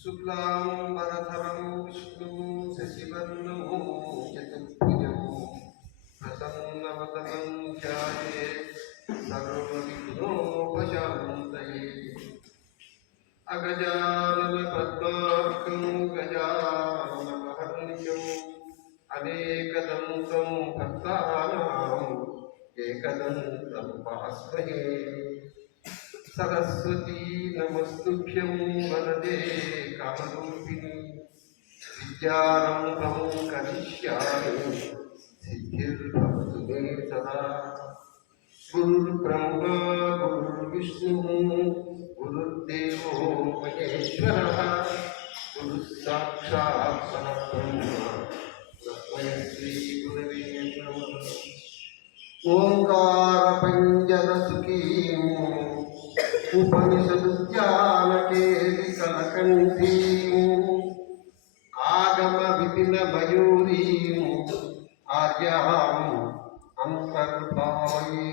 शुक्लांबरधरं विष्णुं शशिवर्णं चतुर्भुजं प्रसन्नवदनं ध्यायेत् सर्वविघ्नोपशान्तये। अगजाननपद्मार्कं गजाननमहर्निशम् अनेकदन्तं भक्तानाम् एकदन्तमुपास्महे। सरस्वती नमस्तुभ्यं वरदे कामरूपिणी विद्यारम्भं करिष्यामि सिद्धिर्भवतु मे सदा। गुरुर्ब्रह्मा गुरुर्विष्णुः गुरुर्देवो महेश्वरः गुरुः साक्षात् परब्रह्म तस्मै श्रीगुरवे नमः। ओंकारपञ्जरसुखीम् उपनिषदुद्यानकेलिकलकण्ठीम् आगमविपिनमयूरीम् आर्याम् अंतर्भावये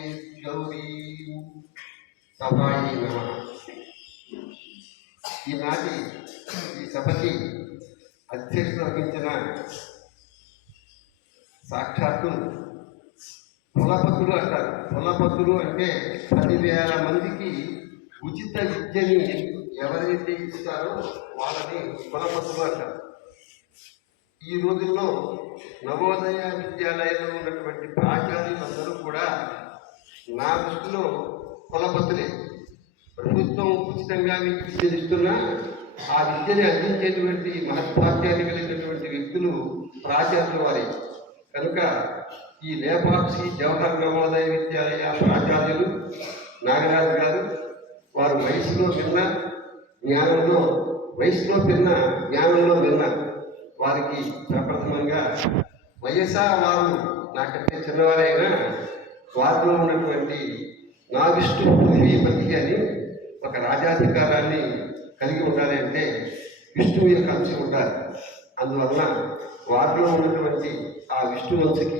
गौरीम्। సభాయి నమః. ఈనాటి ఈ సభకి అధ్యక్షత వహించిన సాక్షాత్తు కులపతులు అంటారు. కులపతులు అంటే 10,000 మందికి ఉచిత విద్యని ఎవరైతే ఇస్తారో వాళ్ళని కులపతులు అంటారు. ఈ రోజుల్లో నవోదయ విద్యాలయంలో ఉన్నటువంటి ప్రాచార్యులందరూ కూడా నా దృష్టిలో కులపతులే. ప్రభుత్వం ఉచితంగా విద్య ఇస్తున్నా ఆ విద్యని అందించేటువంటి మహత్వాధ్యాన్ని కలిగినటువంటి వ్యక్తులు ప్రాచార్యుల వారి. కనుక ఈ లేపాక్షి జవహర్ నవోదయ విద్యాలయ ప్రాచార్యులు నాగరాజు గారు వారు వయసులో భిన్న జ్ఞానంలో భిన్న వారికి ప్రప్రథమంగా వయసా వారు నాకంటే చిన్నవారైనా వారిలో ఉన్నటువంటి నా విష్ణు పృథ్వీపతి అని ఒక రాజాధికారాన్ని కలిగి ఉండాలి అంటే విష్ణువు యొక్క అంశ ఉండాలి. అందువలన వారిలో ఉన్నటువంటి ఆ విష్ణువంశకి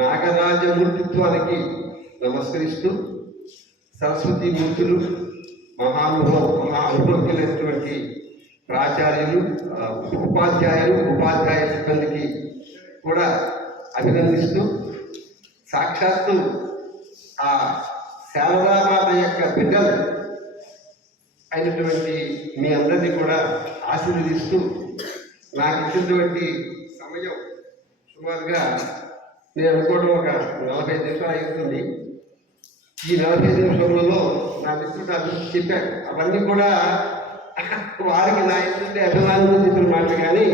నాగరాజమూర్తిత్వానికి నమస్కరిస్తూ సరస్వతి మూర్తులు మహానుభవమైనటువంటి ప్రాచార్యులు ఉపాధ్యాయ సిబ్బందికి కూడా అభినందిస్తూ సాక్షాత్తు ఆ శారదామాత యొక్క బిడ్డలు అయినటువంటి మీ అందరినీ కూడా ఆశీర్వదిస్తూ నాకు ఇచ్చినటువంటి సమయం సుమారుగా నేను అనుకోవడం ఒక 45 నిమిషాలు అవుతుంది. ఈ 45 నిమిషంలో నా మిత్రుడు అభివృద్ధి చెప్పాడు. అవన్నీ కూడా వారికి నా ఎందుకంటే అభిమానంతో చెప్పిన మాటలు, కానీ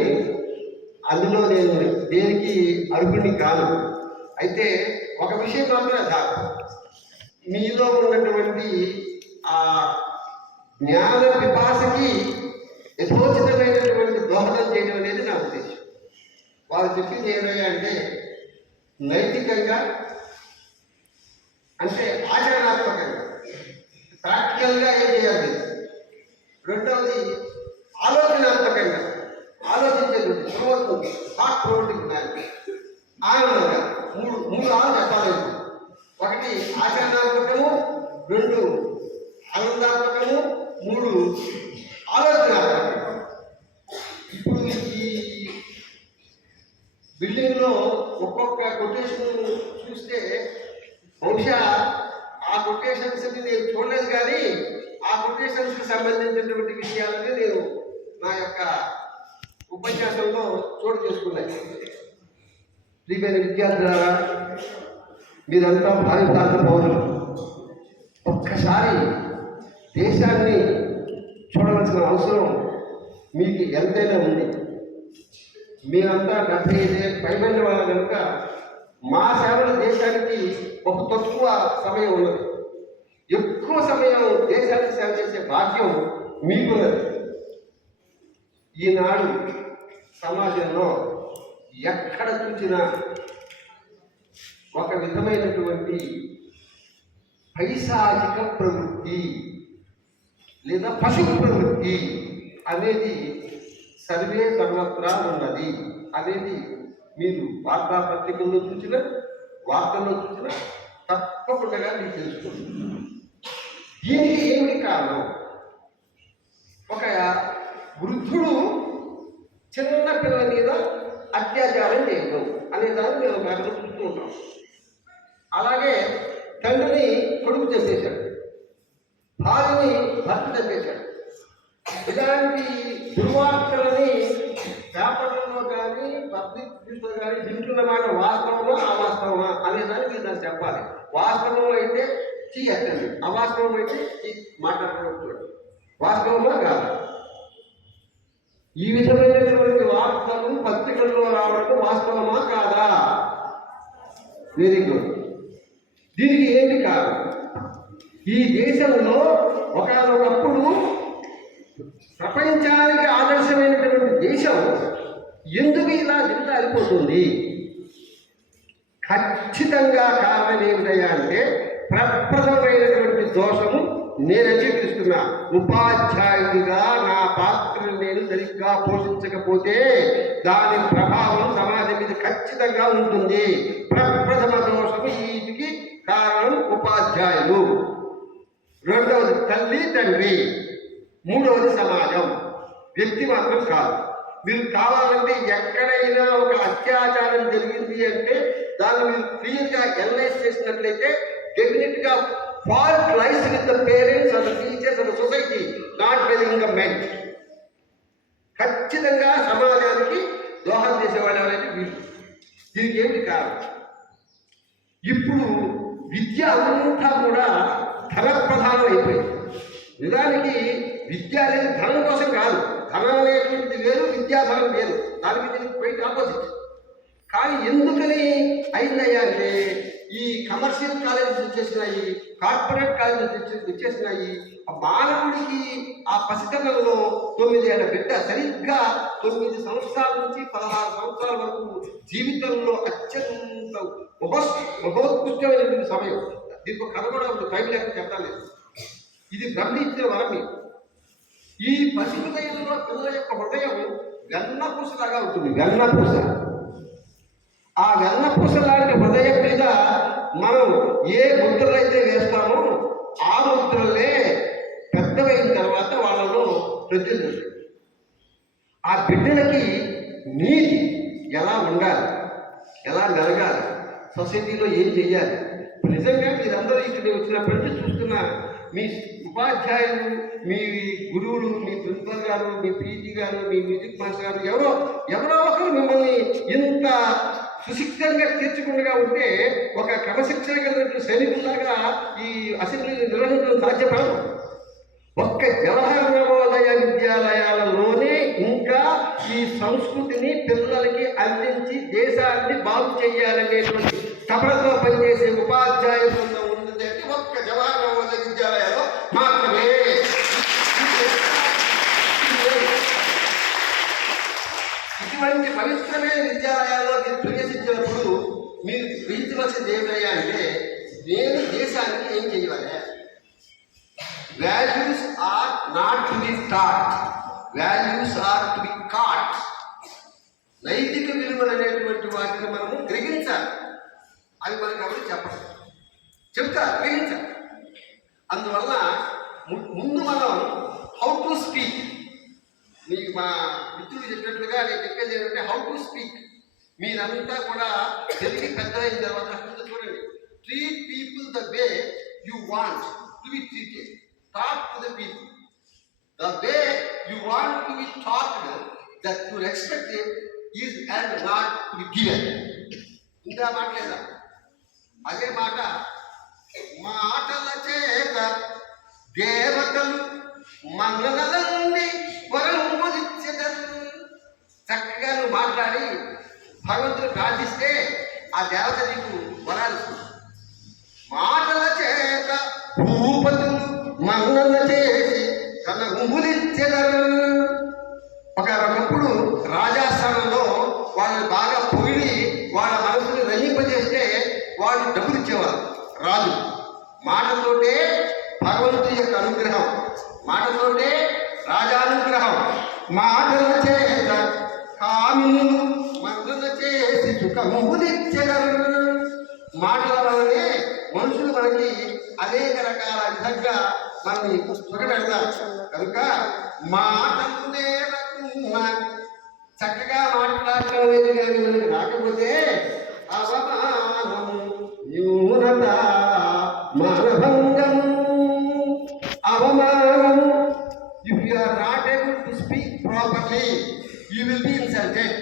అందులో నేను దేనికి అర్హుడిని కాను. అయితే ఒక విషయం మాత్రం కాదు, మీలో ఉన్నటువంటి ఆ జ్ఞాన పిపాసకి యథోచితమైనటువంటి దోహదం చేయడం అనేది నా ఉద్దేశం. వారు చెప్పింది ఏమయ్యా అంటే నైతికంగా, అంటే ఆచరణాత్మకంగా ప్రాక్టికల్గా ఏం చేయాలి. రెండవది ఆలోచనాత్మకంగా ఆలోచించేది థాట్ ప్రొవోకింగ్ మ్యాన్. ఆనందంగా మూడు ఆలు చెప్పాలి. ఒకటి ఆచరణాత్మకము, 2 ఆనందాత్మకము, 3 ఆలోచనాత్మకము. ఇప్పుడు ఈ బిల్డింగ్లో ఒక్కొక్క కొటేషన్ చూస్తే బహుశా ఆ కొటేషన్స్ నేను చూడలేదు, కానీ ఆ కొటేషన్స్కి సంబంధించినటువంటి విషయాలని నేను నా యొక్క ఉపన్యాసంలో చోటు చేసుకున్నాను. ప్రియమైన విద్యార్థులారా, మీరంతా భారత పౌరులు. ఒక్కసారి దేశాన్ని చూడవలసిన అవసరం మీకు ఎంతైనా ఉంది. మీరంతా 75 పైబడిన వాళ్ళు కనుక మా సేవలు దేశానికి ఒక తక్కువ సమయం ఉన్నది. ఎక్కువ సమయం దేశానికి సేవ చేసే భాగ్యం మీకున్నది. ఈనాడు సమాజంలో ఎక్కడ చూసినా ఒక విధమైనటువంటి పైశాచిక ప్రవృత్తి లేదా పశు ప్రవృత్తి అనేది సర్వత్రా ఉన్నది అనేది మీరు వార్తాపత్రికల్లో చూసిన వార్తల్లో చూసినా తప్పకుండా మీకు తెలుసుకోండి. దీనికి ఏమిటి కారణం? ఒక వృద్ధుడు చిన్న పిల్లల మీద అత్యాచారం చేయడం అనే దాన్ని మేము పేపర్లో చూస్తూ ఉంటాం. అలాగే తండ్రిని కొడుకు చంపేశాడు, భార్యని భర్త చంపేశాడు. ఇలాంటి దుర్వార్తలని పేపర్లలో కానీ పబ్లిక్ న్యూస్లో కానీ వింటున్న మాట వాస్తవమా అవాస్తవమా అనే దాన్ని మీరు నాకు చెప్పాలి. వాస్తవం అయితే ఎత్తండి, అవాస్తవం అయితే మాట్లాడుకోవచ్చు. వాస్తవమా కాదు? ఈ విధమైనటువంటి వార్తలు పత్రికల్లో రావడం వాస్తవమా కాదా? Very good. దీనికి ఏంటి కారణం? ఈ దేశంలో ఒకనొకప్పుడు ప్రపంచానికి ఆదర్శమైనటువంటి దేశం ఎందుకు ఇలా దిగజారిపోతుంది? ఖచ్చితంగా కారణం ఏమిటయ్యా అంటే ప్రప్రథమైనటువంటి దోషము నేను అంగీకరిస్తున్నా. ఉపాధ్యాయుడిగా నా పాత్రను నేను సరిగ్గా పోషించకపోతే దాని ప్రభావం సమాజం మీద ఖచ్చితంగా ఉంటుంది. ప్రప్రథమ దోషము వీటికి కారణం ఉపాధ్యాయులు, రెండవది తల్లి తండ్రి, మూడవది సమాజం. వ్యక్తి మాత్రం కాదు. మీరు కావాలంటే ఎక్కడైనా ఒక అత్యాచారం జరిగింది అంటే దాన్ని మీరు క్లియర్గా అనలైజ్ చేసినట్లయితే డెఫినెట్గా fault lies with the parents and the teachers and the society, not with the government. ఖచ్చితంగా సమాజానికి దోహం చేసేవాళ్ళు ఎవరైతే వీళ్ళు. దీనికి ఏమిటి కారణం? ఇప్పుడు విద్య అంతా కూడా ధన ప్రధానం అయిపోయింది. నిజానికి విద్య అనేది ధనం కోసం కాదు. ధనం అనేటువంటిది వేరు, విద్యాధనం వేరు. దానికి దీనికి పోయి ఆపోజిట్. కానీ ఎందుకని అయిందయ్యా అంటే ఈ కమర్షియల్ కాలేజెస్ వచ్చేసినాయి, కార్పొరేట్ కాలేజెస్ వచ్చేసినాయి. ఆ మానవుడికి ఆ పసితనంలో 9 ఏళ్ల బిడ్డ సరిగ్గా 9 సంవత్సరాల నుంచి 16 సంవత్సరాల వరకు జీవితంలో అత్యంత మహోత్కృష్టమైనటువంటి సమయం. దీనికి ఒక కథ కూడా టైం లేక చెప్తాను. ఇది బ్రహ్మ ఇచ్చిన వరం. ఈ పసి హృదయంలో పిల్లల యొక్క హృదయం వెన్నపూసలాగా ఉంటుంది. వెన్నపూస. ఆ వెన్నపూస లాంటి హృదయం మీద మనం ఏ ముద్రలు అయితే వేస్తామో ఆ ముద్రలే పెద్దవైన తర్వాత వాళ్ళలో ప్రతినిధి. ఆ బిడ్డలకి నీతి ఎలా ఉండాలి, ఎలా మెలగాలి, సొసైటీలో ఏం చెయ్యాలి. నిజంగా మీరందరూ ఇక్కడ వచ్చినప్పటి నుంచి చూస్తున్న మీ ఉపాధ్యాయులు, మీ గురువులు, మీ ప్రిన్సిపల్ గారు, మీ పీజీ గారు, మీ మ్యూజిక్ మాస్టర్ గారు ఎవరో ఒకరు మిమ్మల్ని ఇంత సుశిక్షంగా తీర్చకుండా ఉంటే ఒక క్రమశిక్షణ కలిగిన సైనికులాగా ఈ అసెంబ్లీ నిర్వహించడం సాధ్యపడదు. ఒక్క జవహర్ నవోదయ విద్యాలయాలలోనే ఇంకా ఈ సంస్కృతిని పిల్లలకి అందించి దేశాన్ని బాగు చేయాలనేటువంటి తపనతో పనిచేసే ఉపాధ్యాయులు ఉన్నది అంటే ఒక్క జవహర్ నవోదయ విద్యాలయాల్లో మాత్రమే. ఇటువంటి పవిత్రమైన విద్యాలయాల్లో మీరు ప్రవేశించినప్పుడు మీరు గ్రహించవలసింది ఏమిటయ్యా అంటే నేను దేశానికి ఏం చేయాలి? Values are not to be taught, values are to be caught. నైతిక విలువలు అనేటువంటి వాటిని మనము గ్రహించాలి. అవి మనకి ఎవరు చెప్తారు, గ్రహించాలి. అందువల్ల ముందు మనం హౌ టు స్పీక్, మీకు మా మిత్రుడు చెప్పినట్లుగా నేను చెప్పేది ఏంటంటే హౌ టు స్పీక్. మీరంతా కూడా తెలివి పెద్దలైన తర్వాత చూడండి, treat people the way you want to be treated. Talk to the people the way you want to be talked, that you expect it is and not to be given. ఇందా మాట లేదా? అదే మాట మాటల చేత దేవతలు మన్ననలండి వరంబుదిచ్చెదరు. చక్కగా నువ్వు మాట్లాడి భగవంతుడు ప్రార్థిస్తే ఆ దేవత నీకు వరాలు. మాటల చేత భూపతులు మన్నన చేసి తన ఉంగులిచ్చెదరు. ఒకప్పుడు రాజాస్థానంలో వాళ్ళని బాగా పొగిడి వాళ్ళ మనసుని రహింపజేస్తే వాళ్ళు డబ్బులు ఇచ్చేవారు రాజు. మాటతోటే భగవంతుడి యొక్క అనుగ్రహం, మాటతోటే రాజానుగ్రహం. మాటల చేత కామినులు మన్నన చేసి సుఖములిచ్చెదరు. మాటల వల్లనే మనుషులు మనకి అనేక రకాల విధంగా మనల్ని సుఖపెడతారు. కనుక మాటలు నేర్చుకున్న చక్కగా మాట్లాడటం లేదు కానీ మనకి రాకపోతే అవమానం న్యూనత మానభంగం అవమానం. If you are not able to speak properly you will be insulted.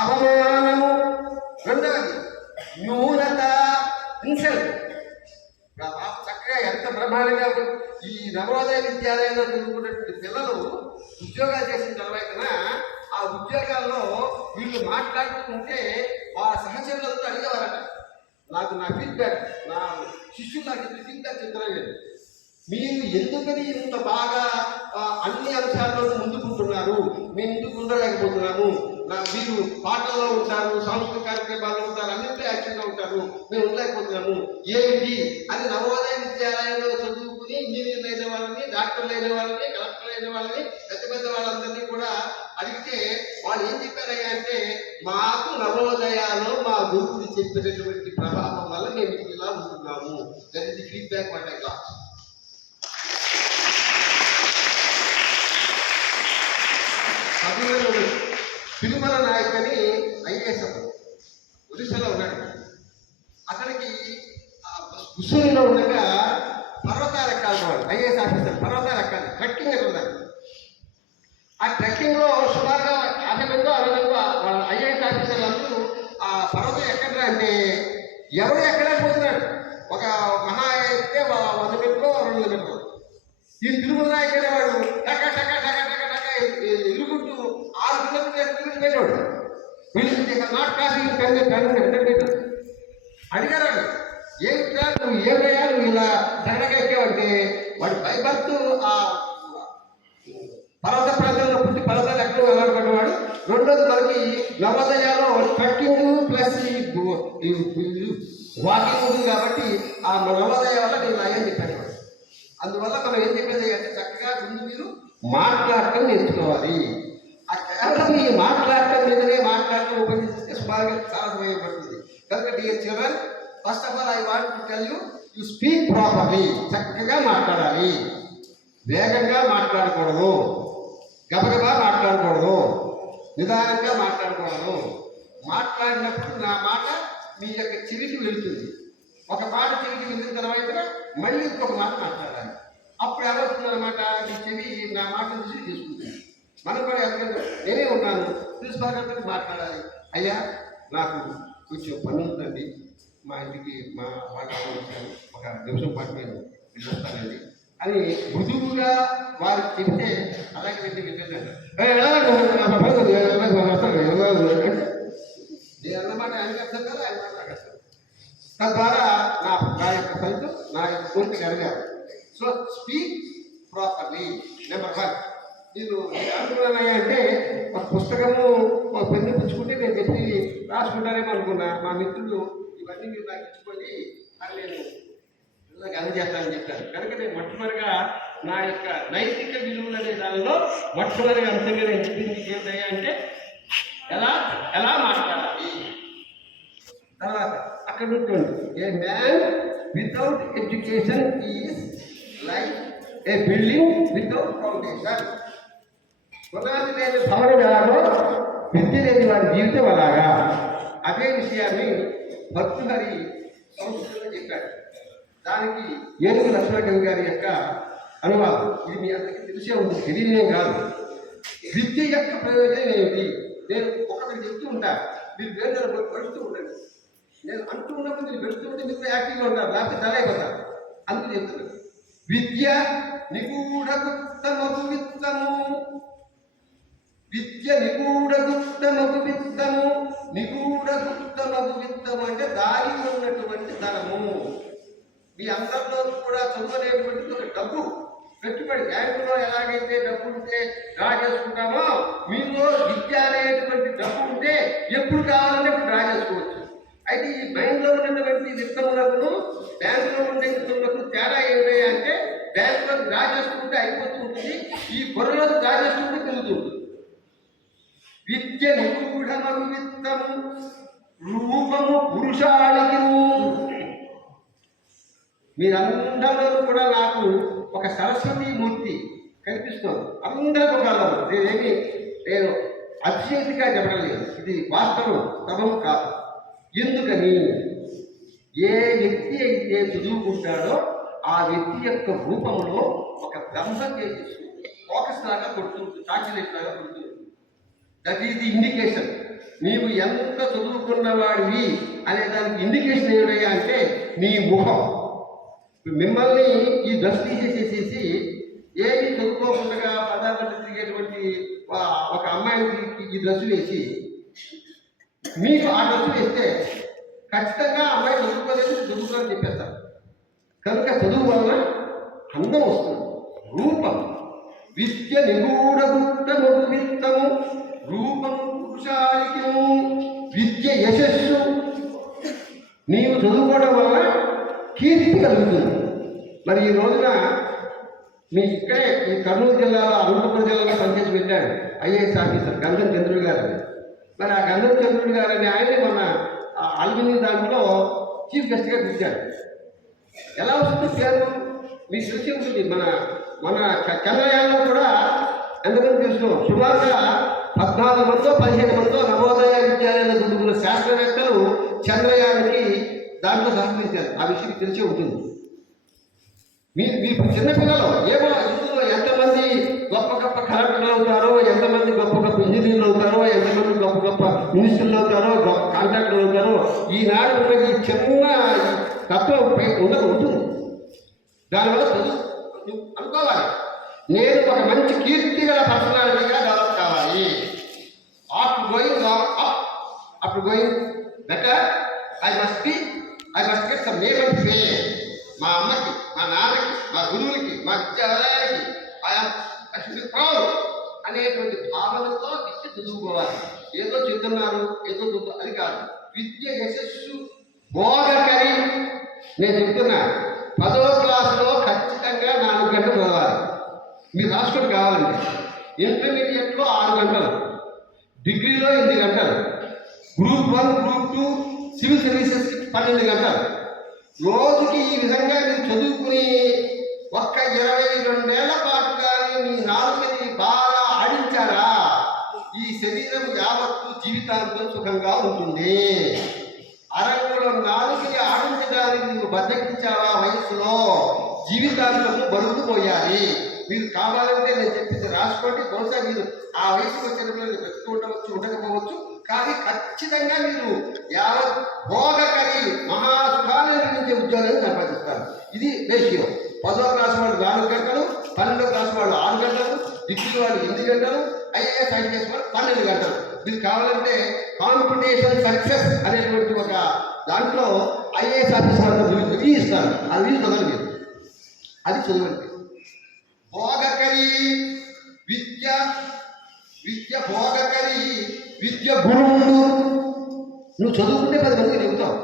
అవమానము. రెండవది న్యూనత, ఇన్సల్ట్. చక్కగా ఎంత బ్రహ్మాండంగా ఈ నవోదయ విద్యాలయంలో చదువుకున్నటువంటి పిల్లలు ఉద్యోగాలు చేసిన తర్వాత ఆ ఉద్యోగాల్లో వీళ్ళు మాట్లాడుతుంటే వాళ్ళ సహచరులతో అడిగేవారట. నా ఫీడ్బ్యాక్, నా శిష్యులు నాకు ఫీడ్బ్యాక్ చెప్తారు, మీరు ఎందుకని ఇంత బాగా అన్ని అంశాల్లో ముందుకుంటున్నారు, మేము ఎందుకు ఉండలేకపోతున్నాము, మీరు పాటల్లో ఉంటారు, సాంస్కృతిక కార్యక్రమాల్లో ఉంటారు, అన్నింటిలో యాక్టివ్గా ఉంటారు, మేము ఉండలేకపోతున్నాము ఏమిటి అని నవోదయ విద్యాలయంలో చదువుకుని ఇంజనీర్లు అయిన వాళ్ళని, డాక్టర్లు అయిన వాళ్ళని, కలెక్టర్లు అయిన వాళ్ళని, పెద్ద పెద్ద వాళ్ళందరినీ కూడా అడిగితే వాళ్ళు ఏం చెప్పారయ్యా అంటే, మాకు నవోదయాలో మా గురువులు చెప్పినటువంటి ప్రభావం వల్ల మేము ఇలా ఉంటున్నాము. That is the feedback what I got. Tirumala Nayak అని ఐఏఎస్ ఒరిస్సాలో ఉన్నాడు. అతనికి ఉసూరులో ఉండగా పర్వతాలు ఎక్కాలి, ఐఏఎస్ ఆఫీసర్ పర్వతాలు ఎక్కాలి, ట్రెక్కింగ్ అని ఉండాలి. ఆ ట్రెక్కింగ్లో సుమారుగా 50 మందో 60 మందో వాళ్ళ ఐఏఎస్ ఆఫీసర్లు అందరూ ఆ పర్వతం ఎక్కడరా అంటే ఎవరు ఎక్కలేకపోతున్నాడు. ఒక మహా అయితే 100 మీటర్లు 200 మీటర్లు. ఈ తిరుమల నాయక్ అనేవాడు టక టక టక టక టక ఎగురుకుంటూ 6 కిలోమీటర్లు వెళ్ళాడు. వీళ్ళు నాట్ క్రాసింగ్ 100 మీటర్స్. అడిగారు, ఏంటా నువ్వు ఏమయ్యా నువ్వు ఇలా టగడగా ఎక్కావంటే, వాడు బైబర్త్ ఆ పర్వత ప్రాంతంలో పుట్టి పర్వతాలు ఎక్కడ వెళ్ళబడ్డవాడు. రెండోది మనకి నవోదయాలో ట్రెక్కింగ్ ప్లస్ వాకింగ్ ఉంది కాబట్టి ఆ నవోదయ వల్ల నేను అయ్యని చెప్పాను. అందువల్ల మనం ఏం చెప్పేది అంటే చక్కగా ముందు మీరు మాట్లాడటం నేర్చుకోవాలి. ఆ కేవలం ఈ మాట్లాడటం మీదనే మాట్లాడటం ఉపయోగిస్తే సుమారుగా చాలా ఉపయోగపడుతుంది. కనుక dear children, first of all I want to tell you speak properly. చక్కగా మాట్లాడాలి, వేగంగా మాట్లాడకూడదు, గబగబా మాట్లాడకూడదు, నిదానంగా మాట్లాడకూడదు. మాట్లాడినప్పుడు నా మాట మీ యొక్క చెవికి వెళుతుంది. ఒక మాట చెవికి వెళ్ళిన తర్వాత మళ్ళీ ఇంకొక మాట మాట్లాడాలి. అప్పుడు ఏమవుతుందన్నమాట, మీ చెవి నా మాట రిసీవ్ చేసుకుంటుంది. మనం కూడా ఎవరైనా నేనే ఉన్నాను ప్రిన్సిపాల్ మాట్లాడాలి, అయ్యా నాకు కొంచెం పని ఉందండి, మా ఇంటికి మా వాళ్ళ ఒక నిమిషం పాటు నేను వెళ్ళొస్తానండి అని మృదువుగా వారు చెప్తే అలాగే వెళ్ళి వెళ్ళండి నేను అన్నమాట ఆయనకి అర్థం కదా, ఆయన మాట నాకు అర్థం. తద్వారా నా యొక్క ఫలితం నా యొక్క పూర్తిగా అడిగారు. So speak properly. నెంబర్ 1, నేను అనుకున్నానయ్యా అంటే ఒక పుస్తకము ఒక పెన్ను పుచ్చుకుంటే నేను చెప్పి రాసుకుంటానేమో అనుకున్నా. మా మిత్రులు ఇవన్నీ మీరు నాకు ఇచ్చుకోండి అని నేను పిల్లలకి అందజేస్తానని చెప్పాను. కనుక నేను మొట్టమొదటిగా నా యొక్క నైతిక విలువలు అనే దానిలో మొట్టమొదటిగా అంశంగా నేను చెప్పింది ఏంటయ్యా అంటే ఎలా ఎలా మాట్లాడాలి. తర్వాత అక్కడ ఉంటుంది, ఏ man without education is like A building without foundation. పునాది లేని భవనం ఎలాగో విద్య లేని వారి జీవితం అలాగా. అదే విషయాన్ని భర్తృహరి సంస్కృతంగా చెప్పాడు. దానికి ఏనుగు లక్ష్మణకవి గారి యొక్క అనువాదం. ఇది మీ అందరికీ తెలిసే ఉంటుంది, తెలియనే కాదు. విద్య యొక్క ప్రయోజనం ఏమిటి? నేను ఒకరికి చెప్తూ ఉంటాను, మీరు వేరు పడుతూ ఉండండి. నేను అంటూ ఉన్నప్పుడు మీరు పెడుతూ ఉంటే మీరు యాక్టివ్గా ఉంటారు, లేకపోతే డలైపోతారు. అందుకు చెప్తున్నాను, విద్య నిగూఢగుప్తమగు విత్తము. విద్య నిగూఢగుప్తమగు విత్తము. నిగూఢగుప్తమగు విత్తము అంటే దారి ఉన్నటువంటి ధనము. మీ అందరిలో కూడా చదువునేటువంటిది ఒక డబ్బు పెట్టుబడి. బ్యాంకులో ఎలాగైతే డబ్బు ఉంటే డ్రా చేసుకుంటామో, మీలో విద్య అనేటువంటి డబ్బు ఉంటే ఎప్పుడు కావాలంటే ఇప్పుడు డ్రా చేసుకోవచ్చు. అయితే ఈ మైండ్లో ఉన్నటువంటి విత్తములకు బ్యాంకులో ఉండే విత్తములకు తేడా ఏమిటి అంటే, బ్యాంకులో డ్రా చేసుకుంటే అయిపోతూ ఉంటుంది, ఈ బుర్రలో డ్రా చేసుకుంటే తిరుగుతుంది. విద్య నిగూఢమగు విత్తము రూపము పురుషాళికి మీరందరిలో కూడా నాకు ఒక సరస్వతి మూర్తి కనిపిస్తుంది. అందరికీ ఒక అల్లరు. నేను అతిశయతిగా చెప్పడం లేదు, ఇది వాస్తవం, స్తవం కాదు. ఎందుకని ఏ వ్యక్తి అయితే చదువుకుంటాడో ఆ వ్యక్తి యొక్క రూపంలో ఒక బ్రహ్మ తేజస్సు ఫోకస్ లాగా కొడుతుంది, చాక్లెట్ లాగా కొడుతుంది. That is the indication. నీవు ఎంత చదువుకున్నవాడివి అనే దానికి ఇండికేషన్ ఏమిటయ్యా అంటే నీ ముఖం. మిమ్మల్ని ఈ డ్రెస్ తీసేసేసి ఏమి చదువుకోకుండా పదార్థాలు తిరిగేటువంటి ఒక అమ్మాయికి ఈ డ్రెస్సు వేసి మీకు ఆ డ్రెస్సు వేస్తే ఖచ్చితంగా అమ్మాయి చదువుకోలేదు, చదువుకోవాలని చెప్పేస్తారు. కనుక చదువు వలన అందం వస్తుంది, రూపం. విద్య నిగూఢగుప్తము విత్తము రూపం పురుషాలికము. విద్య యశస్సు. నీవు చదువుకోవడం వలన కీర్తి కలుగుతుంది. మరి ఈ రోజున మీ ఇక్కడే ఈ కర్నూలు జిల్లాలో అనంతపురం జిల్లాలో పనిచేసి పెట్టాడు ఐఏఎస్ ఆఫీసర్ గంధం చంద్రుడు గారు. మరి ఆ గంధం చంద్రుడు గారు అని ఆయన మన అల్మిని దాంట్లో చీఫ్ గెస్ట్గా పిలిచాడు. ఎలా వస్తుంది పేరు మీకు తెలిసి ఉంటుంది. మన మన చంద్రయానంలో కూడా ఎంతమంది తెలుసు, సుమారుగా 14 మందో 15 మందో నవోదయ విద్యాలయాలు చదువుకున్న శాస్త్రవేత్తలు చంద్రయానికి దాంట్లో సహకరించారు. ఆ విషయం తెలిసే ఉంటుంది. మీరు చిన్నపిల్లలు ఏమో ఇందులో ఎంతమంది గొప్ప గొప్ప కలెక్టర్లు అవుతారో, ఎంతమంది గొప్ప గొప్ప ఇంజనీర్లు అవుతారో, ఎంతమంది గొప్ప గొప్ప మినిస్టర్లు అవుతారో, కాంట్రాక్టర్లు అవుతారో, ఈనాడు ఉన్న ఈ చిన్న తత్వం ఉంటుంది. దానివల్ల చదువు అనుకోవాలి. నేను ఒక మంచి కీర్తి గల పర్సనాలిటీగా డెవలప్ కావాలి. After going up, after going better, I must get some name and fame. మా అమ్మకి, మా నాన్నకి, మా గురువులకి, మా విద్యాలయానికి ఐ షుడ్ బి ప్రౌడ్ అనేటువంటి భావనతో విద్య చదువుకోవాలి. ఏదో చెప్తున్నారు, ఏదో చదువు అది కాదు. విద్య యశస్సు భోగకరి. నేను చెప్తున్నా, 10వ క్లాసులో ఖచ్చితంగా 4 గంటలు చదవాలి. మీరు రాసుకొని కావాలండి. ఇంటర్మీడియట్లో 6 గంటలు, డిగ్రీలో 8 గంటలు, గ్రూప్ 1, గ్రూప్ 2 సివిల్ సర్వీసెస్కి 12 గంటలు. రోజుకి ఈ విధంగా మీరు చదువుకుని ఒక్క 22 ఏళ్ల పాటు కానీ మీ నాలుకని బాగా ఆడించారా, ఈ శరీరం యావత్తు జీవితాంతం సుఖంగా ఉంటుంది. అరంగుళం నాలుకని ఆడించడానికి నువ్వు బద్దకించావా వయస్సులో, జీవితాంతము బరువు పోయాలి. మీరు కావాలంటే నేను చెప్పింది రాసుకోండి. బహుశా మీరు ఆ వయసుకు వచ్చినప్పుడు బ్రతుకు ఉండవచ్చు, ఉండకపోవచ్చు, కానీ ఖచ్చితంగా మీరు యావత్ భోగకరి మహాసుఖాన్ని నిర్మించే ఉద్యోగాన్ని సంపాదిస్తారు. ఇది రేషియో. 10వ క్లాస్ వాళ్ళు 4 గంటలు, 12వ క్లాస్ వాళ్ళు 6 గంటలు, డిగ్రీ వాళ్ళు 8 గంటలు, ఐఏఎస్ ఐపీఎస్ వాళ్ళు 12 గంటలు. మీరు కావాలంటే కాంపిటీషన్ సక్సెస్ అనేటువంటి ఒక దాంట్లో ఐఏఎస్ ఆఫీసర్ రివ్యూ ఇస్తారు. ఆ రివ్యూ చదవండి మీరు, అది చదవండి. భోగకరి విద్య, విద్య భోగకరి, విద్య గురువుడు. నువ్వు చదువుకుంటే 10 మందికి చెబుతావు.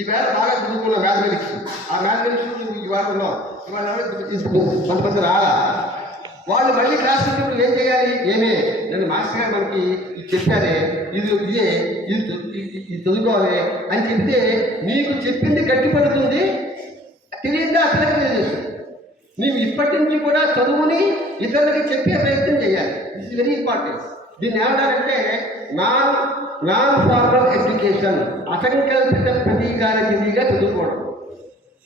ఈవేళ బాగా చదువుకున్న మ్యాథమెటిక్స్, ఆ మ్యాథమెటిక్స్ నువ్వు ఇవాళ కొంతమంది రాలా, వాళ్ళు మళ్ళీ క్లాస్ వచ్చినప్పుడు ఏం చేయాలి? ఏమే నేను మాస్టర్ గారు మనకి ఇది చెప్పారే, ఇది చదువుకోవాలి అని చెప్తే నీకు చెప్పింది గట్టి పడుతుంది, తెలియదా అసలు తెలియజేస్తుంది. నీవు ఇప్పటి నుంచి కూడా చదువుని ఇతరులకి చెప్పే ప్రయత్నం చేయాలి. This is very important. దీన్ని ఏమంటారంటే నాన్ ఫార్మల్ ఎడ్యుకేషన్, అసంకల్పిత ప్రతీకార విధిగా చదువుకోవడం.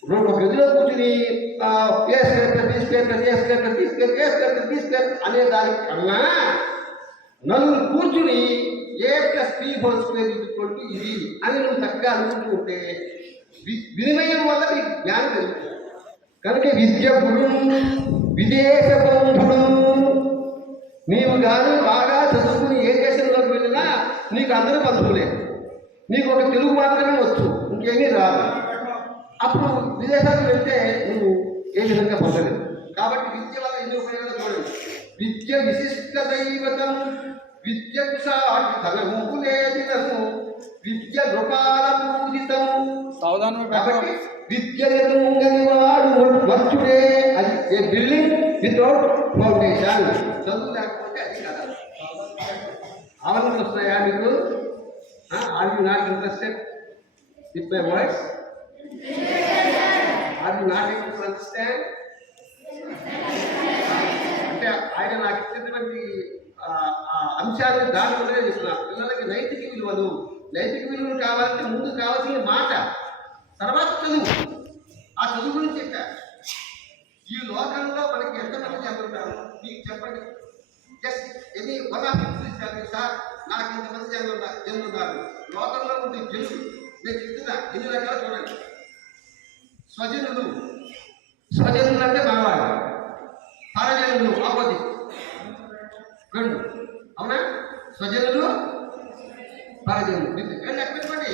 ఒక గదిలో కూర్చుని తీసుకెళ్ళి అనే దానికన్నా నలుగురు కూర్చుని A+B² ఇది అని నువ్వు చక్కగా అనుకుంటూ ఉంటే వినిమయం వల్ల నీకు జ్ఞానం పెరుగుతుంది. కనుక విద్య గురు విదేశ బంధుడు. నీవు కానీ బాగా చదువుకుని ఏ దేశంలోకి వెళ్ళినా నీకు అందరూ బంధువులే. నీకు ఒక తెలుగు మాత్రమే వచ్చు, ఇంకేమీ రాదు. అప్పుడు విదేశాలకు వెళ్తే నువ్వు ఏ విధంగా పొందలేదు. కాబట్టి విద్య వల్ల ఎన్నో ఉపయోగాలు చూడండి. విద్య విశిష్ట దైవతం, విద్యకు సాటి తనము లేదినము, విద్య నృపాల పూజితం. కాబట్టి విద్య ఎదుంగని వాడు వర్చుడే. అది ఏ బిల్డింగ్ వితౌట్ ఫౌండేషన్. చదువు లేకపోతే అది కదా. ఆలోచనలు వస్తున్నాయా మీకు? Are you not interested with my voice? Are you not able to understand? అంటే ఆయన నాకు ఇచ్చినటువంటి అంశాన్ని దాని వల్లనే చెప్తున్నారు. పిల్లలకి నైతిక విలువలు కావాలంటే ముందు కావాల్సిన మాట, తర్వాత చదువు. ఆ చదువు గురించి చెప్పారు. ఈ లోకంలో మనకి ఎంతమంది జరుగుతారు మీకు చెప్పండి. Just any one of sir నాకు ఇంతమంది జనులున్నారు. లోకంలో ఉండే జనులు నేను చెప్తున్నా ఎన్ని రకాలు చూడండి. స్వజనులు అంటే మావాడు, పరజనులు ఆపోజిట్ రెండు. అవునా? స్వజనులు పరజనులు. రెండు ఎక్కడండి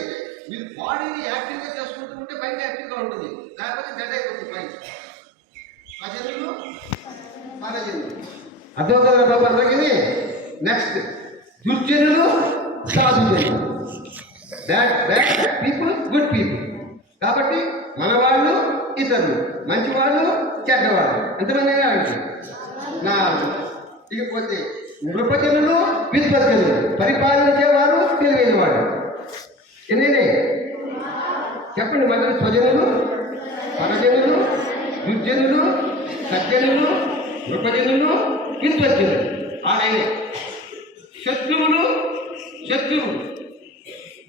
మీరు బాడీని యాక్టివ్గా చేసుకుంటూ ఉంటే బయట యాక్టివ్గా ఉంటుంది, లేకపోతే డెడ్ అయిపోతుంది బయట. స్వజనులు పరజనులు అర్థమవుతుందా బాబు? అందరికీ నెక్స్ట్ దుర్జనులు సాధుజనులు. Bad people, good people. కాబట్టి మనవాళ్ళు ఇతరులు, మంచివాళ్ళు చెడ్డవాళ్ళు. ఎంతమంది అడిగి నాలుగు. ఇకపోతే నృపజనులు విద్వజ్జనులు, పరిపాలించేవారు తెలివైనవాడు. ఎన్నే చెప్పండి మళ్ళీ. స్వజనులు, పరజనులు, దుర్జనులు, సజ్జనులు, నృపజనులు, విద్వజ్జనులు. ఆయనే శత్రువులు,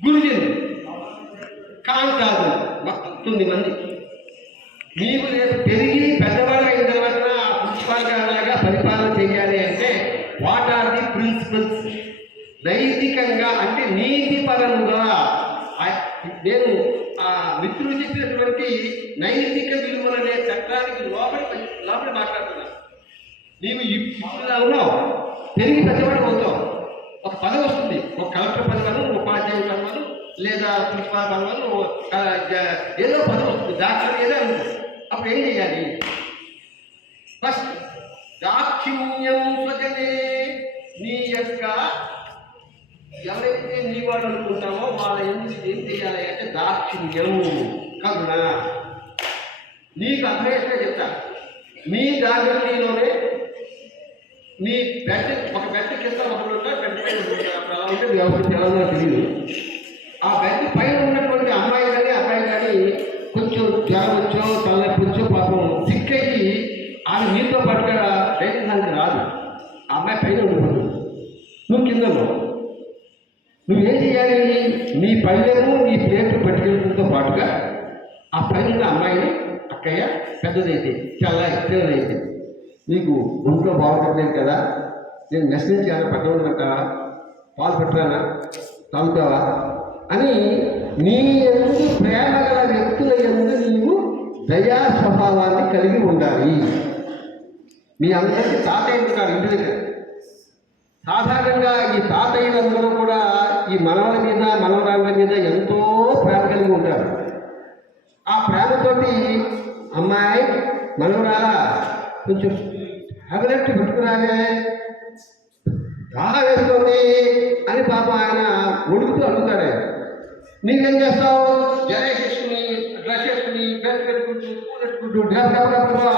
గురుజనులు, కాంతాలు 9 మంది. నీవు రేపు పెరిగి పెద్దవాళ్ళు అయిన తర్వాత ప్రిన్సిపాల్ గారిలాగా పరిపాలన చేయాలి అంటే వాట్ ఆర్ ది ప్రిన్సిపల్స్? నైతికంగా అంటే నీతిపరంగా. నేను ఆ మిత్రులు చెప్పినటువంటి నైతిక విలువలు అనే చట్టానికి లోపల మాట్లాడుతున్నాను. నీవు ఇప్పుడు ఉన్నావు, పెరిగి పెద్దవాడు అవుతావు, ఒక పదవి వస్తుంది. ఒక కలెక్టర్ పదవాను, ఉపాధ్యాయ పదవాను, లేదా ప్రిన్సిపాల్ పదవాను, ఏదో పదవి వస్తుంది, డాక్టర్ ఏదో అనుకో. అప్పుడు ఏం చేయాలి? ఫస్ట్ దాక్షిణ్యం స్వజనే. నీ యొక్క ఎవరైతే నీ వాడు అనుకుంటామో వాళ్ళ ఏం చేయాలి అంటే దాక్షిణ్యం, కరుణ. నీకు అర్థమయ్యేట్లే చెప్తా. నీ దారిలోనే నీ బెడ్, ఒక బెడ్ కింద ఒకరు ఉంటారు, బెడ్ పైన ఉంటారు. అప్పుడు అలా ఉంటే వ్యవస్థ ఎలా తెలియదు. ఆ బెడ్ పైన ఉన్నటువంటి అమ్మాయి కానీ అబ్బాయి కానీ కొంచెం జ్వరం వచ్చో తలనొప్పి వచ్చో పాపం సిక్ అయ్యి ఆమె నీతో పాటుగా డైరెక్ట్ రాదు. ఆ అమ్మాయి పైన ఉండిపోతుంది, నువ్వు కింద నువ్వేం చేయాలి? నీ పళ్ళెము నీ ప్లేట్లు పట్టుకెళ్ళడంతో పాటుగా ఆ పైన ఉన్న అమ్మాయిని, అక్కయ్య పెద్దదైతే చిన్నదైతే నీకు ఒంట్లో బాగుపడలేదు కదా, నేను మెస్ నుంచి ఏమైనా పట్టమంటా, పాలు పెట్టరానా, తాగుతావా అని నీ ఎందు ప్రేమ గల వ్యక్తుల ఎందు నీవు దయా స్వభావాన్ని కలిగి ఉండాలి. మీ అందరికీ తాతయ్య ఉంటారు ఇంటి దగ్గర. సాధారణంగా ఈ తాతయ్యలందరూ కూడా ఈ మనవల మీద మనవరాళ్ళ మీద ఎంతో ప్రేమ కలిగి ఉంటారు. ఆ ప్రేమతోటి అమ్మాయి మనవరాలా కొంచెం అగలెట్టు పెట్టుకురాగే, దాహం వేస్తుంది అని పాపం ఆయన ఉడుకుతూ అడుగుతాడే. నీవేం చేస్తావు? జరేసేసుకుని, డ్రెస్ వేసుకుని, బెల్ట్ పెట్టుకుంటూ, పూలెట్టుకుంటూ,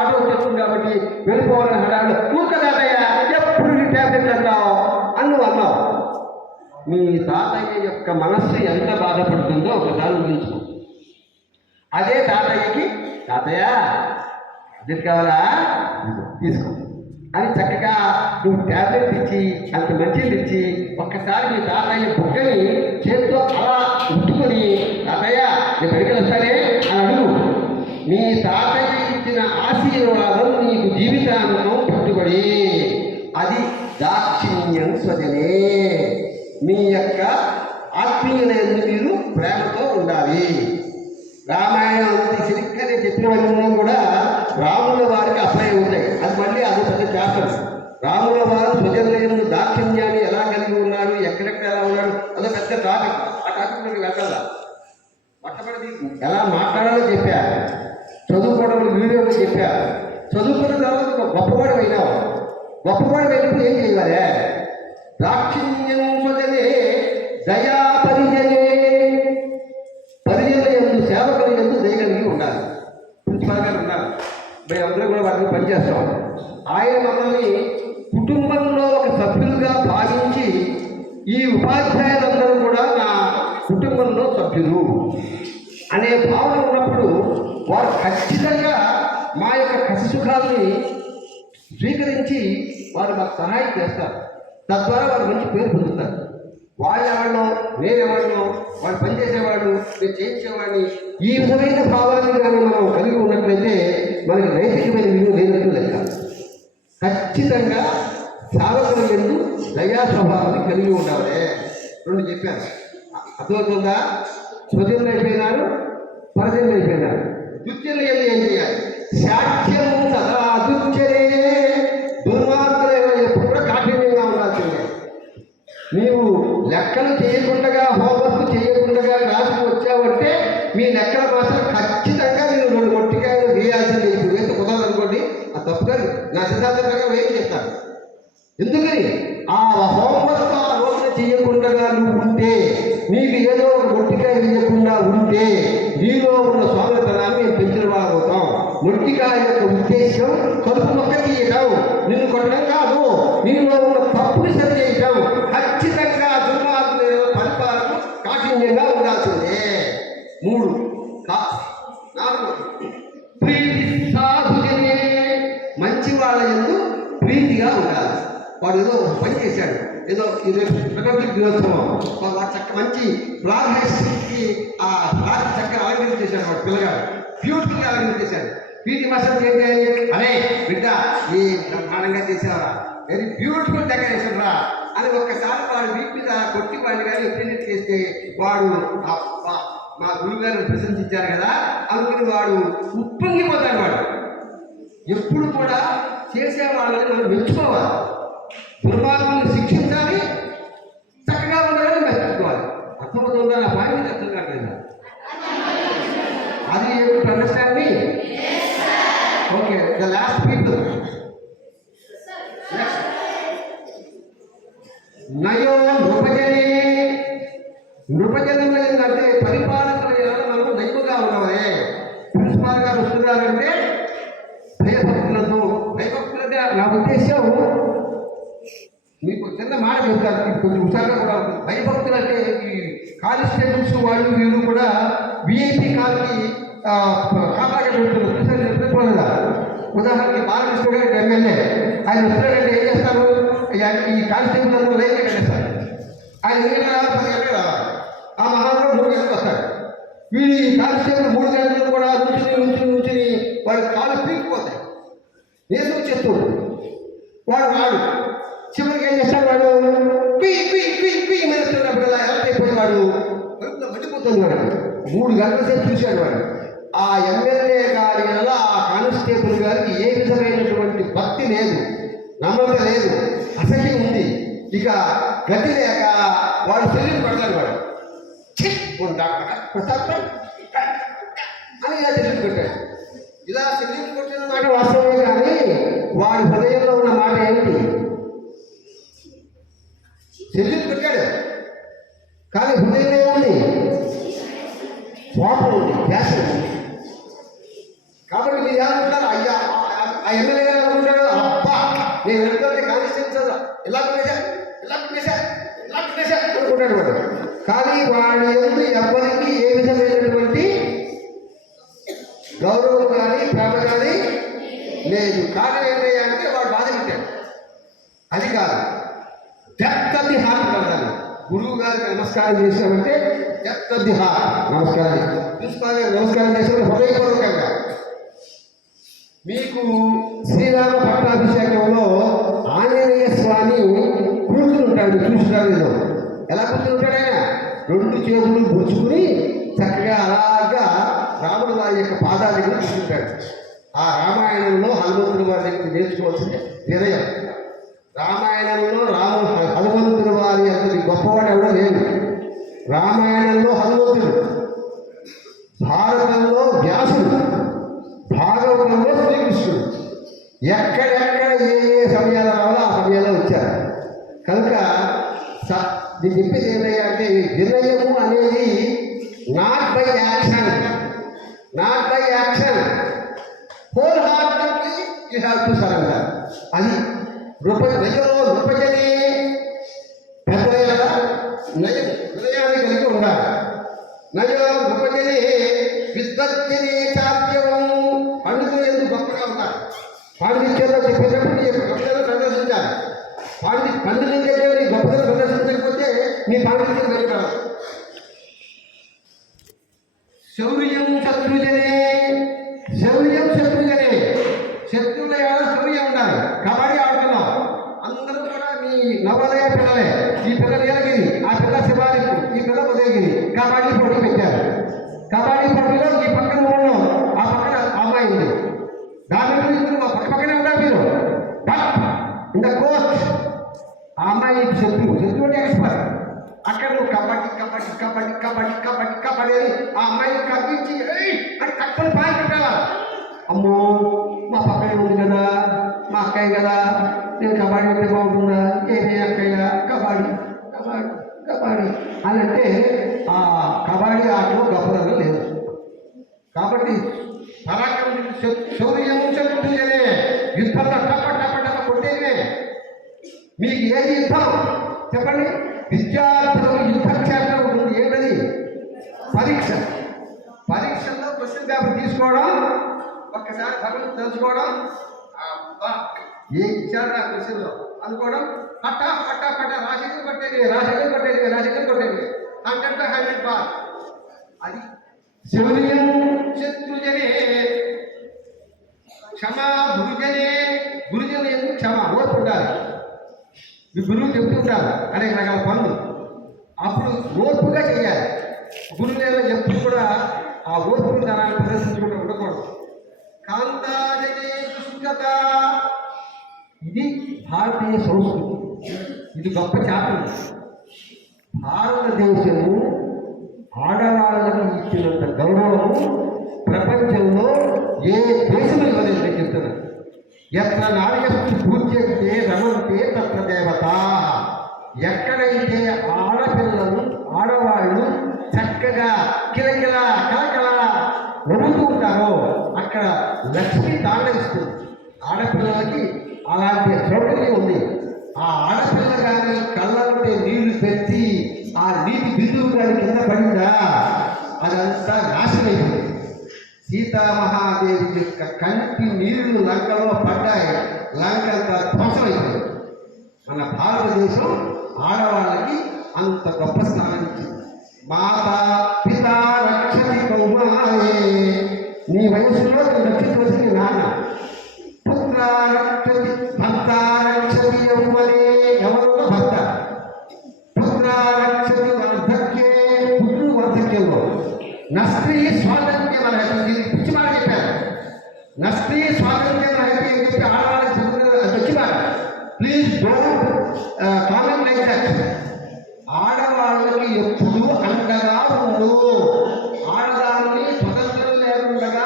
ఆటో వచ్చేస్తుంది కాబట్టి వెళ్ళిపోవాలని హడాడు. ఊరుక తాతయ్య ఎప్పుడు నీ ట్యాబ్లెట్ అంటావు అని నువ్వు అన్నావు. మీ తాతయ్య యొక్క మనస్సు ఎంత బాధపడుతుందో ఒకసారి ఊహించుకో. అదే తాతయ్యకి తాతయ్య అది కావాలా తీసుకో అని చక్కగా నువ్వు ట్యాబ్లెట్ ఇచ్చి అంత మంచిది ఇచ్చి ఒక్కసారి మీ తాతయ్య బుగ్గని చేతితో అలా ఉట్టుకొని తాతయ్య నేను బయటకు వస్తానే అని అడుగు. మీ తాతయ్య ఇచ్చిన ఆశీర్వాదం నీకు జీవితాంతం పట్టుబడి. అది దాక్షిణ్యం స్వజనే. మీ యొక్క ఆత్మీయులందు మీరు ప్రేమతో ఉండాలి. రామాయణం అంత సరిగ్గా నేను చెప్పినవన్నీ కూడా రాముల వారికి అప్లై ఉంటాయి. అది మళ్ళీ అది పెద్ద చాప్టర్. రాముల వారు స్వజనుల దాక్షిణ్యాన్ని ఎలా కలిగి ఉన్నారు, ఎక్కడెక్కడ ఎలా ఉన్నాడు, అదో పెద్ద టాపిక్. ఆ టాపిక్ మనకి వెళ్ళాలా? పట్టబడి ఎలా మాట్లాడాలో చెప్పా, చదువుకోవడం వీడియోలో చెప్పా. చదువుకున్న తర్వాత ఒక గొప్పవాడు అయినావు. గొప్పవాడు అయినప్పుడు ఏం చేయాలి? దాక్షిణ్యం స్వజనే దయా పరిజనే. పరిజనుల యందు, సేవకుల యందు దయ కలిగి ఉండాలి. ప్రిన్సిపాల్ గారు ఉన్నారు, మేమందరం కూడా వాటిని పనిచేస్తాం. ఆయన మమ్మల్ని కుటుంబంలో ఒక సభ్యులుగా భావించి ఈ ఉపాధ్యాయులందరూ కూడా నా కుటుంబంలో సభ్యులు అనే భావన ఉన్నప్పుడు వారు ఖచ్చితంగా మా యొక్క కష్ట సుఖాలని స్వీకరించి వారు మాకు సహాయం చేస్తారు. తద్వారా వారు మంచి పేరు పొందుతారు. వాళ్ళు ఎవరినో నేనెవరినో వాడు పనిచేసేవాడు నేను చేయించేవాడిని ఈ విధమైన భావాన్ని కానీ మనం కలిగి ఉన్నట్లయితే మనకి నైతికమైన విలువ లేనట్టు లెక్క. ఖచ్చితంగా సాధకుల ఎందు దయా స్వభావాన్ని కలిగి ఉండాలి. రెండు చెప్పాను, అర్థమవుతుందా? స్వజనులు అయిపోయినారు, పరజనులు అయిపోయినారు. దుర్జనులు ఏం చేయాలి? శాఖ్యము సదా దుర్జనే, దుర్మార్గులైన ఎప్పుడు కూడా కాఠిన్యంగా ఉండాల్సిందే. నీవు లెక్కలు చేయకుండా హోంవర్క్ చేయకుండా క్లాసుకు వచ్చావంటే మీ లెక్కల మాత్రం ఖచ్చితంగా మీరు 2 మొట్టికాయలు వేయాల్సిందే. ఇప్పుడు వేస్తే కుదరదు అనుకోండి, ఆ తప్పుగా నా సిద్ధాంతంగా వేయం చేస్తాను. ఎందుకని ఆ హోంవర్క్ ఆ రోజున చేయకుండా నువ్వు ఉంటే, నీకు ఏదో ఒక మొట్టికాయ వేయకుండా ఉంటే నీలో ఉన్న స్వామితనాన్ని మేము పెంచిన వాళ్ళవుతాం. మొట్టికాయ యొక్క ఉద్దేశం కలుపు మొక్క తీయటం, నిన్ను కొట్టడం కాదు, నీలో ఉన్న తప్పుని సరి చేయటం. ఖచ్చితంగా దుర్మార్గుల పరిపాలన కాఠిన్యంగా ఉండాల్సిందే. 3 4 ప్రీతి సాధుజనే, మంచి వాళ్ళ యందు ప్రీతిగా ఉండాలి. వాడు ఏదో పని చేశాడు, ఏదో రిపబ్లిక్ దినోత్సవం వాడు చక్క మంచి ఫ్లాగ్ హైస్కి ఆ ఫ్లాగ్ చక్కగా అలంకరించేశాడు. వాడు పిల్లగాడు బ్యూటిఫుల్గా అలంకరించేశాడు. పీటీ మాస్టర్ చేయాలి, అరే బిడ్డ ఈ బ్రహ్మాండంగా చేసేవారా, వెరీ బ్యూటిఫుల్ డెకరేషన్ రా అని ఒక్కసారి వాడు వీటి మీద కొట్టి వాడిని కానీ ఎప్రిషియేట్ చేస్తే వాడు మా గురువుగారు ప్రశంసించారు కదా అనుకుని వాడు ఉప్పొంగిపోతాడు. వాడు ఎప్పుడు కూడా చేసేవాళ్ళని మనం మెచ్చుకోవాలి, దుర్మార్గులను శిక్షించాలి, చక్కగా ఉండాలని మెచ్చుకోవాలి. అర్థమవుతుందా? నా పాయింట్ అర్థం కావట్లేదు. అది ఏమిటి understand me? Okay, the last people. నయో నృపజనే, నృపజనం ఏంటంటే పరిపాలకుల మనం నైపుగా ఉండాలి. ప్రిన్సిపాల్ గారు వస్తున్నారంటే భయభక్తులతో, భయభక్తులంటే నా ఉద్దేశం మీకు చిన్న మాట చెప్తారు, కొంచెం ఉత్సాహంగా కూడా ఉంటుంది. భయభక్తులు అంటే ఈ కానిస్టేబుల్స్ వాళ్ళు వీళ్ళు కూడా విఐపి కాల్కి కాపాగా పెడుతున్నారు కదా. ఉదాహరణకి బాలకృష్ణ గారి ఎమ్మెల్యే ఆయన వస్తున్నారంటే ఏం చేస్తారు? ఈ కానిస్టేబుల్ అందరూ లైన్ కట్టేస్తారు. ఆయన 10 గంటలు రావాలి, ఆ మహానుభావుడు 3 గంటలకు వస్తాడు. వీడు ఈ కానిస్టేబుల్ 3 గంటలు కూడా నుంచుని వాడి కాళ్ళు పీకిపోతాయి, నేసం చేస్తుడు. వాడు రాడు. చివరికి ఏం చేస్తాడు? వాడు మెరుస్తున్నప్పుడు ఎలా అయిపోయేవాడు మండిపోతుంది. వాడు 3 గంటల సేపు చూశాడు. వాడు ఆ ఎమ్మెల్యే గారి వల్ల ఆ కానిస్టేబుల్ గారికి ఏ విధమైనటువంటి భక్తి లేదు, నమ్మకం లేదు, అసహ్యం ఉంది. ఇక గతి లేక వాడు శరీరం పడతాడు. వాడు అని ఇలా శరీరం పెట్టాడు. ఇలా శరీరం కొట్టిన మాట వాస్తవమే, కానీ వాడి హృదయంలో ఉన్న మాట ఏంటి? శరీరం పెట్టాడు కానీ హృదయంలో ఏముంది? కోపం ఉంది, ద్వేషం ఉంది. కాబట్టి మీరు ఏమనుకుంటారు? అయ్యా ఆ ఎమ్మెల్యే గారు అనుకుంటాడు, అబ్బా నేను వెళ్తుంటే కానిస్టేబుల్ ఇలా పెట్టేశా అనుకుంటాడు వాడు. కానీ వాడి ఎందు ఎవరికి ఏ విధమైనటువంటి గౌరవం కానీ ప్రేమ కానీ లేదు. కారణం ఏంటంటే వాడు బాధ పెట్టాడు. అది కాదు, డెప్త్ ఆఫ్ ది హార్ట్ కలగాలి. గురువు గారికి నమస్కారం చేసామంటే డెప్త్ ఆఫ్ ది హార్ట్ నమస్కారం. ప్రిన్సిపాల్ గారికి నమస్కారం చేసినప్పుడు హృదయపూర్వకంగా. మీకు శ్రీరామ పట్టాభిషేకంలో ఆంజనేయ స్వామి కూర్చుని ఉంటాడు, చూసినారు ఏదో ఎలా కూర్చుని ఉంటాడు? ఆయన 2 చేతులు గుచ్చుకుని చక్కగా అలాగా రాముడు వారి యొక్క పాదాల దగ్గర కూర్చుంటాడు. ఆ రామాయణంలో హనుమంతుడి వారి దగ్గర నేర్చుకోవాల్సిందే వినయం. రామాయణంలో హనుమంతుడి వారి అంతటి గొప్పవాడు ఎవడో లేదు. రామాయణంలో హనుమంతుడు, భారతంలో వ్యాసుడు, భాగవతంలో శ్రీకృష్ణుడు. ఎక్కడెక్కడ ఏ సమయాలు రావాలో ఆ సమయాల్లో వచ్చారు. కనుక నేను చెప్పేది ఏమయ్యా అంటే, వినయము అనేది not by action, whole heartedly you have to surrender. అది నృపజనే పెద్దలే కదా, హృదయాన్ని కలిగి ఉండాలి. నయో నృపజనే విద్వజ్జనే చాప్య పరీక్షల్లో చెప్పేటప్పుడు నీ గొప్పతనం ప్రదర్శించాలి. పండితుల దగ్గర నీ గొప్పతనం ప్రదర్శించకపోతే నీ పాండిత్యం వెళ్ళిపోవాలి. శౌర్యం శత్రుజనే, శౌర్యం శత్రుజనే, శత్రువుల ఏడ శౌర్యం ఉండాలి. కబడ్డీ ఆడుతున్నాం, అందరూ కూడా మీ నవోదయ పిల్లలే. ఈ పిల్లలు ఏలగిరి, ఆ పిల్ల శివారికి, ఈ పిల్ల ఉదయగిరి. కబడ్డీ పోటీ పెట్టారు. కబడ్డీ పోటీలో ఈ పక్కన ఉన్నాం, ఆ పక్కన అమ్మాయి ఉంది. దాని గురించి పక్కనే ఉన్నారు మీరు. ఇంత కోచ్ ఆ అమ్మాయి శత్రువు, శత్రువు అంటే ఎక్స్పర్ట్. అక్కడ నువ్వు కబడ్డీ కబడ్డీ కబడ్డీ కబడ్డీ కబడ్డీ కబడ్డీ అని ఆ అమ్మాయిని కప్పించి అని కట్టలు పాయి పెట్టాలా. అమ్మో మా పక్కనే ఉంది కదా, మా అక్కయ్య కదా, నేను కబడ్డీ అంటే బాగుంటుందా, ఏమే అక్కయ్య కబడ్డీ కబడ్డీ కబడ్డీ అని అంటే ఆ కబడ్డీ ఆటలో గొప్పదనం లేదు. కాబట్టి పరాక్రమం శౌర్యం శత్రుజనే, యుద్ధంలో టప్ప టప్ప టప్ప కొట్టేవే. మీకు ఏది యుద్ధం చెప్పండి? విద్యార్థులకు యుద్ధక్షేత్రం ఉంటుంది. ఏంటది? పరీక్ష. పరీక్షల్లో క్వశ్చన్ పేపర్ తీసుకోవడం, ఒక్కసారి సభను తెలుసుకోవడం, ఏ ఇచ్చారు నా క్వశ్చన్లో అనుకోవడం, పట్టా పట్టా పట్టా రాసేది కొట్టేది, రాసేది కొట్టేది, రాసేది కొట్టేది, 100 బార్. అది శౌర్యం శత్రుజనే, క్షమా గురుజనే. గురుజన ఎందుకు క్షమ, ఓర్పు ఉండాలి. మీ గురువు చెప్తుంటారు అనేక రకాల పనులు, అప్పుడు ఓర్పుగా చేయాలి. గురువులు ఎప్పుడు కూడా ఆ ఓర్పు ధనాన్ని ప్రదర్శించుకుంటూ ఉండకూడదు. కాంతాజనే దుష్కత, ఇది భారతీయ సంస్కృతి. ఇది గొప్ప చాపం. భారతదేశము ఆడవాళ్ళకు ఇచ్చినంత గౌరవము ప్రపంచంలో ఏ దేశంలో ఇవ్వలేదు. నేను చెప్తున్నాను. ఎత్ర నార్యస్తు పూజ్యంతే రమంతే తత్ర దేవత. ఎక్కడైతే ఆడపిల్లలు ఆడవాళ్ళు చక్కగా కిలకిల కలకల నవ్వుతూ ఉంటారో అక్కడ లక్ష్మి తాండవిస్తుంది. ఆడపిల్లలకి అలాంటి సౌకర్యం ఉంది. ఆ ఆడపిల్ల కానీ కళ్ళంటే నీళ్లు పెట్టి ఆ నీటి బిందువు కానీ కింద పడిందా అదంతా నాశనమైంది. సీతామహాదేవి యొక్క కంటి నీళ్లు లంకలో పడ్డాయి, లంకంతా ధ్వంసమైంది. మన భారతదేశం ఆడవాళ్ళకి అంత గొప్ప స్థానం ఇచ్చింది. మాత పిత రక్షతి కౌమాయే, నీ వయసులో నువ్వు రక్షించవలసిన నీ నాన్న. పుత్ర రక్షతి భర్త రక్షతి యౌవనే, ఎవరో భర్త. పుత్ర రక్షతి వార్ధక్యే, పుత్రుడు వార్ధక్యంలో. నస్త్రీ స్వాతంత్ర్యం అని పిచ్చి మాట చెప్పారు. నస్త్రీ స్వాతంత్ర్యం అని చెప్పి ఆడవాళ్ళకి చెప్తున్నారు, అది వచ్చి మాట. Please don't comment like that. ఆడవాళ్ళకి ఎప్పుడు అండగా ఉండు. ఆడదాన్ని స్వతంత్రం లేకుండా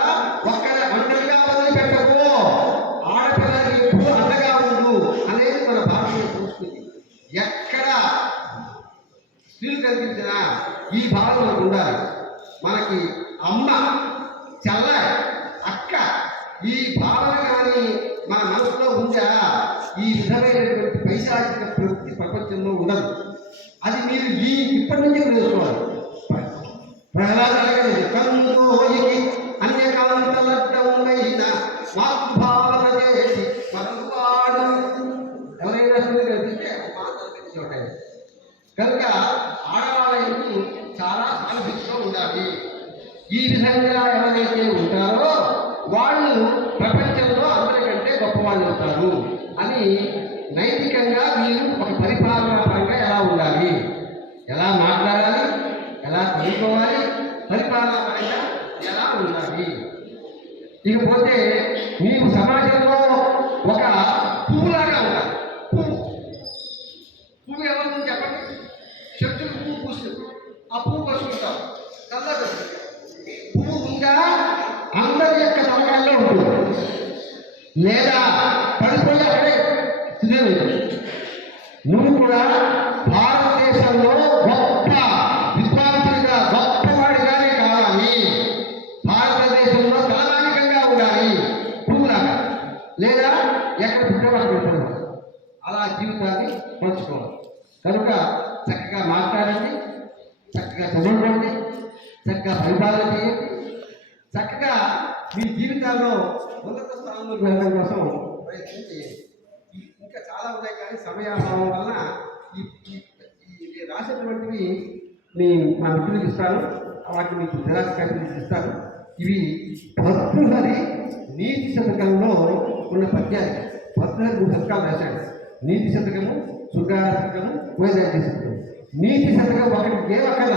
ఒక్కడ అండగా వదిలిపెట్టకు. ఆడపిల్లకి ఎప్పుడు అండగా ఉండు అనేది మన భారతీయ సంస్కృతి. ఎక్కడ స్త్రీలు కల్పించినా ఈ భావన మనకు ఉండాలి. మనకి అమ్మ, చెల్ల, అక్క ఈ భావన కానీ మన మనసులో ఉందా ఈ విధమైనటువంటి పైశాచిక ప్రవృత్తి ప్రపంచంలో ఉండదు. అది మీరు ఇప్పటి నుంచే తెలుసుకోవాలి. ప్రహ్లాదకి కన్నుకి అన్యకాంతలడ్డమైన వాగ్భావన చేసి పరువాడు ఎవరైనా కల్పిస్తే మాట్లాడుతూ కనుక ఆడవాళ్ళ ఎందుకు చాలా సానుభూతితో ఉండాలి. ఈ విధంగా ఎవరైతే ఉంటారో వాళ్ళు ప్రపంచంలో అందరికంటే గొప్పవాళ్ళు అవుతారు అని నైతికంగా మీరు ఒక పరిపాలనా పరంగా ఎలా ఉండాలి, ఎలా మాట్లాడాలి, ఎలా చదువుకోవాలి, పరిపాలనా పరంగా ఎలా ఉండాలి. ఇకపోతే మీరు సమాజంలో ఒక పువ్వులాగా ఉండాలి. పువ్వు ఎవరు చెప్పండి? చెట్టుకు పువ్వు పూస్తుంది, ఆ పువ్వు పసుకుంటాం, చల్లదు. పువ్వు ఉందా అందరి యొక్క తలకాల్లో ఉంటుంది, లేదా పడిపోయి అక్కడే నువ్వు కూడా భారతదేశంలో గొప్ప విద్వాంసుడిగా గొప్పవాడిగానే కావాలి. భారతదేశంలో తలమానికంగా ఉండాలి పువ్వులాగా, లేదా ఎక్కడ పుట్టవాడు అలా జీవితాన్ని పంచుకోవాలి. కనుక చక్కగా మాట్లాడండి, చక్కగా చదువుకోండి, చక్కగా పరిపాలన చేయండి, చక్కగా మీ జీవితాల్లో ఉన్నత స్థానంలోకి వెళ్ళడం కోసం ప్రయత్నం చేయండి. ఇంకా చాలా ఉన్నాయి కానీ సమయాభావం వలన ఈ ఈ- ఈ రాసినటువంటివి మా మిత్రులకు ఇస్తాను, వాటిని మీకు జిరాక్స్ కాపీలు ఇస్తాను. ఇవి భర్తృహరి నీతి శతకంలో ఉన్న పద్యాలు. భర్తృహరి 3 శతకాలు రాశాడు. నీతి శతకము, శృంగార శతకము, వైరాగ్య శతకము. నీతి శతకం ఒకటి ఏమక్కల,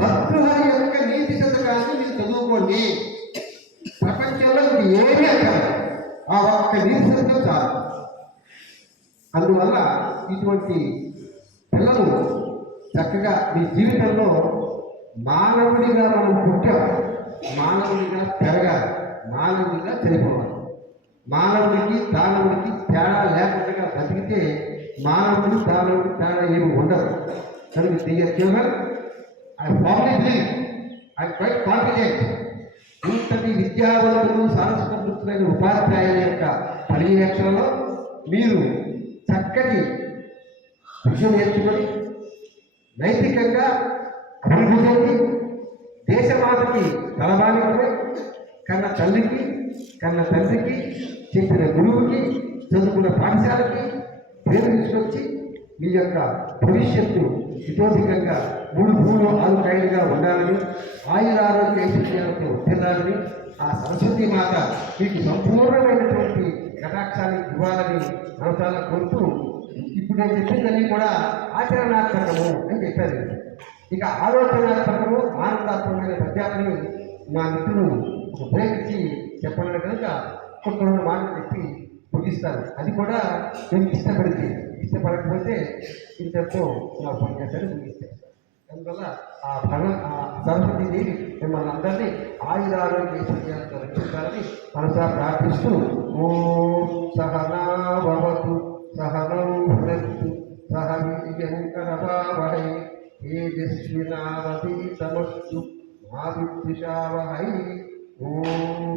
భర్తృహరి యొక్క నీతి శతకాన్ని మీరు చదువుకోండి. ప్రపంచంలో ఇది ఏమీ అక్కల, ఆ ఒక్క నీతి శతకం చాలు. అందువల్ల ఇటువంటి పిల్లలు చక్కగా మీ జీవితంలో మానవుడిగా మనం పుట్టాం, మానవుడిగా పెరగాలి, మానవుడిగా చనిపోవాలి. మానవుడికి దానవుడికి తేడా లేకుండా బతికితే మానవుడి దానవుడి తేడా ఏమి ఉండదు. కనుక dear children, I firmly believe, I quiet confident, ఇంతటి విద్యావంతులు సాంస్కృతికులైన ఉపాధ్యాయుల యొక్క పర్యవేక్షణలో మీరు చక్కటి విషయం నేర్చుకొని నైతికంగా అభివృద్ధి చెంది దేశమాతకి తలబానికమై కన్న తల్లికి, కన్న తండ్రికి, చెప్పిన గురువుకి, చదువుకున్న పాఠశాలకి పేరు తీసుకొచ్చి మీ యొక్క భవిష్యత్తు ఇతోధికంగా 3 భూములు 6 కాయలుగా ఉండాలని, ఆయురారోగ్య ఐశ్వర్యాలతో తినాలని ఆ సరస్వతి మాత మీకు సంపూర్ణమైనటువంటి కటాక్షాన్ని ఇవ్వాలని మనసాల కోరుతూ, ఇప్పుడు నేను చెప్పిందన్నీ కూడా ఆచరణాత్మకము అని చెప్పారు. ఇక ఆలోచనాత్మకము, ఆనందాత్మకమైన పద్యాలని మా మిత్రులు ఒక బ్రేక్ ఇచ్చి చెప్పాలని కనుక ఒక్క 2 మాటలు చెప్పి ముగిస్తాను. అది కూడా నేను ఇష్టపడకపోతే ఇంతతో నా ఉపన్యాసాన్ని ముగిస్తాను. అందువల్ల ఆ సరస్వతి దేవి మిమ్మల్ని అందరినీ ఆయురారోగ్య ఐశ్వర్యాలతో రక్షించాలని మనసా ప్రార్థిస్తూ, ఓం సహనా భవతు సహనౌ భునక్తు సహ వీర్యంకరవావహై తేజస్వినావధీతమస్తు మా విద్విషావహై. ఓం